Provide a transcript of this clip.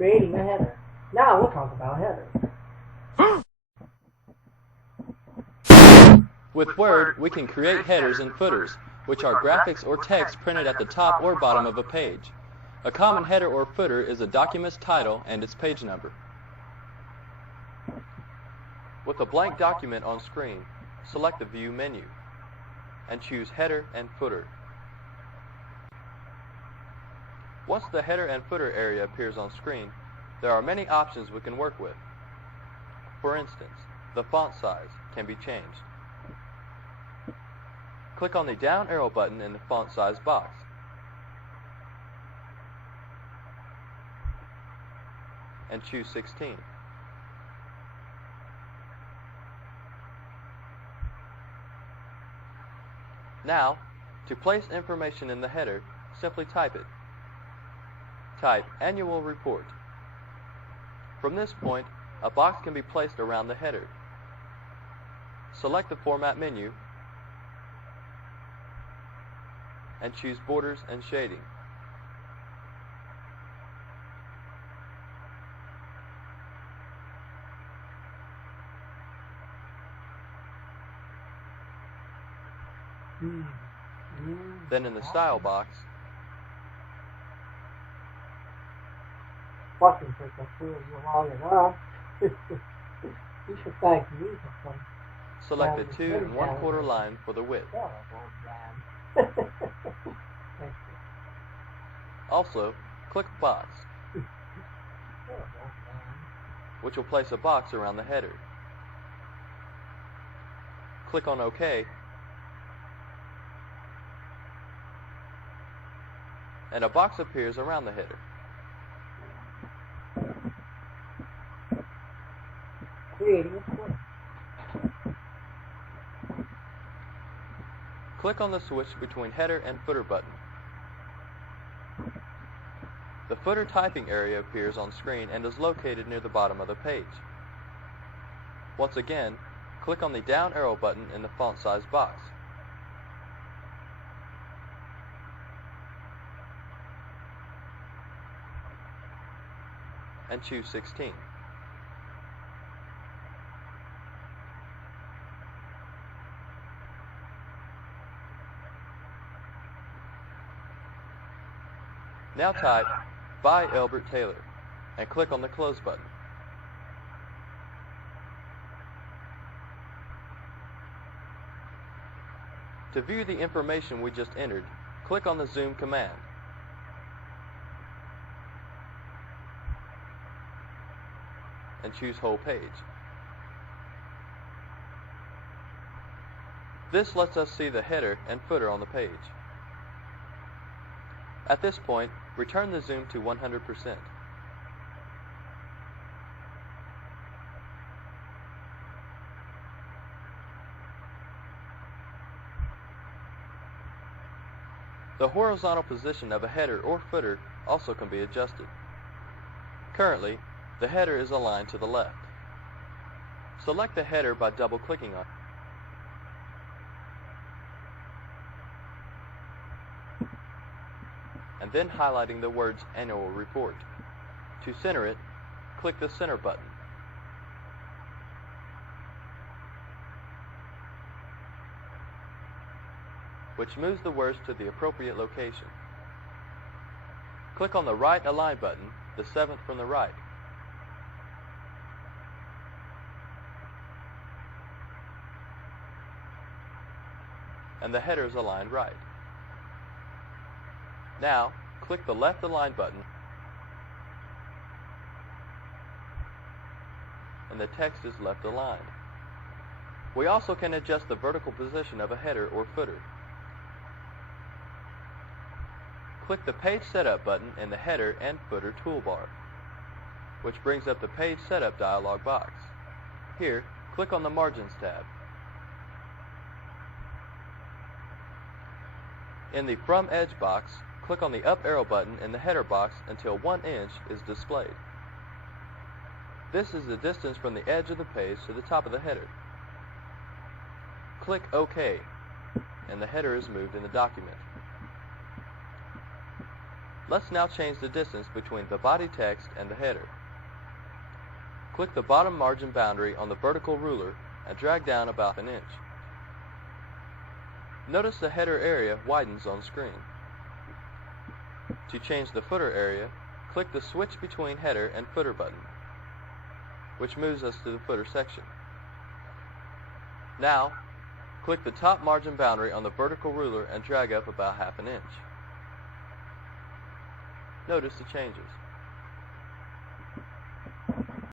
Creating a header. Now we'll talk about headers. With Word, we can create headers and footers, which are graphics or text printed at the top or bottom of a page. A common header or footer is a document's title and its page number. With a blank document on screen, select the View menu and choose Header and Footer. Once the header and footer area appears on screen, there are many options we can work with. For instance, the font size can be changed. Click on the down arrow button in the font size box. And choose 16. Now, to place information in the header, simply type it. Type Annual Report. From this point, a box can be placed around the header. Select the Format menu and choose Borders and Shading. Then in the Style box, Fucking take that food long enough. You should thank me for some. select the 2 1/4 line for the width. Thank you. Also, click Box, which will place a box around the header. Click on OK, and a box appears around the header. Creating a footer. Click on the switch between header and footer button. The footer typing area appears on screen and is located near the bottom of the page. Once again, click on the down arrow button in the font size box. And choose 16. Now type By Elbert Taylor and click on the Close button. To view the information we just entered, click on the Zoom command. And choose Whole Page. This lets us see the header and footer on the page. At this point, return the zoom to 100%. The horizontal position of a header or footer also can be adjusted. Currently, the header is aligned to the left. Select the header by double-clicking on it. And then highlighting the words Annual Report. To center it, click the Center button. Which moves the words to the appropriate location. Click on the Right Align button, the 7th from the right. And the header is aligned right. Now, click the Left Align button, and the text is left aligned. We also can adjust the vertical position of a header or footer. Click the Page Setup button in the Header and Footer toolbar, which brings up the Page Setup dialog box. Here, click on the Margins tab. In the From Edge box, click on the up arrow button in the header box until 1 inch is displayed. This is the distance from the edge of the page to the top of the header. Click OK, and the header is moved in the document. Let's now change the distance between the body text and the header. Click the bottom margin boundary on the vertical ruler and drag down about an inch. Notice the header area widens on screen. To change the footer area, click the switch between header and footer button, which moves us to the footer section. Now, click the top margin boundary on the vertical ruler and drag up about half an inch. Notice the changes.